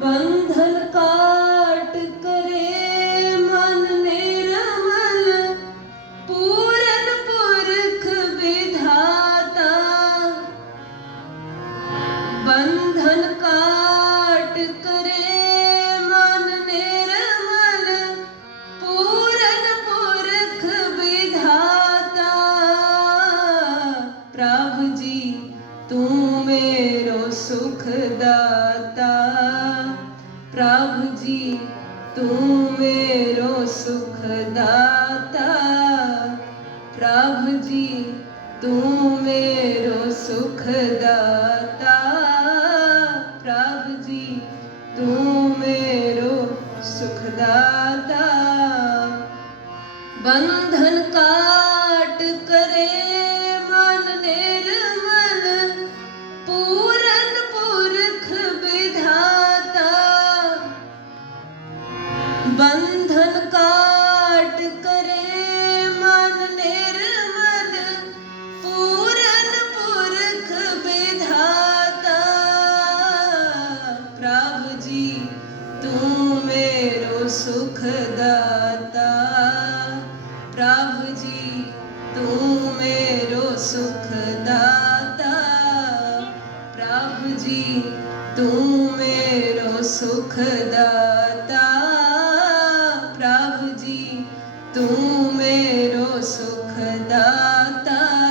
ਬੰਧਨ ਕਾਟ ਕਰੇ ਮਨ ਨਿਰਮਲ ਪੂਰਨ ਪੁਰਖ ਵਿਧਾਤਾ। ਬੰਧਨ ਕਾਟ ਕਰੇ ਮਨ ਨਿਰਮਲ ਪੂਰਨ ਪੁਰਖ ਵਿਧਾਤਾ। ਪ੍ਰਭ ਜੀ, ਤੂੰ ਮੇਰੋ ਸੁਖ ਦਾਤਾ। ਪ੍ਰਭ ਜੀ, ਤੂੰ ਮੇਰੋ ਸੁਖ ਦਾਤਾ। ਪ੍ਰਭ ਜੀ, ਤੂੰ ਮੇਰੋ ਸੁਖ ਦਾਤਾ। ਪ੍ਰਭ ਜੀ, ਤੂੰ ਮੇਰੋ ਸੁਖ ਦਾਤਾ। ਬੰਧਨ ਕਾਟ ਸੁਖ ਦਾਤਾ ਪ੍ਰਭ ਜੀ ਤੂੰ ਮੇਰੋ ਸੁਖ ਦਾਤਾ ਪ੍ਰਭ ਜੀ ਤੂੰ ਮੇਰੋ ਸੁਖ ਦਾਤਾ ਪ੍ਰਭ ਜੀ ਤੂੰ ਮੇਰੋ ਸੁਖ ਦਾਤਾ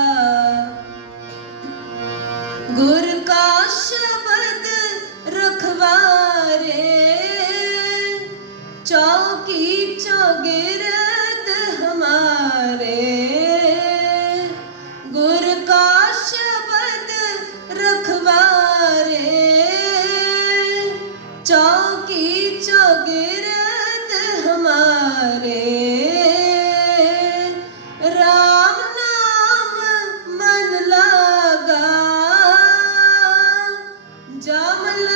ਚੌਗਿਰਦ ਹਮਾਰੇ। ਗੁਰ ਕਾ ਸ਼ਬਦ ਰਖਵਾਰੇ। ਚੌਕੀ ਚੌਗਿਰਦ ਹਮਾਰੇ। ਰਾਮ ਨਾਮ ਮਨ ਲਾਗਾ। ਜਮ ਲ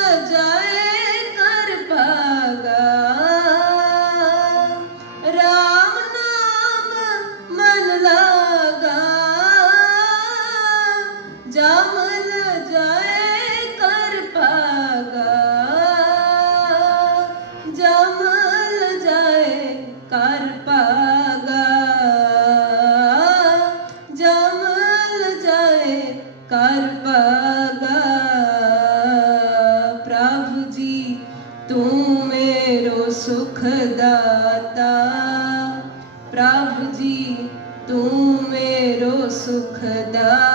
ਸੁਖ ਦਾਤਾ ਪ੍ਰਭ ਜੀ ਤੂੰ ਮੇਰੋ ਸੁਖ ਦਾਤਾ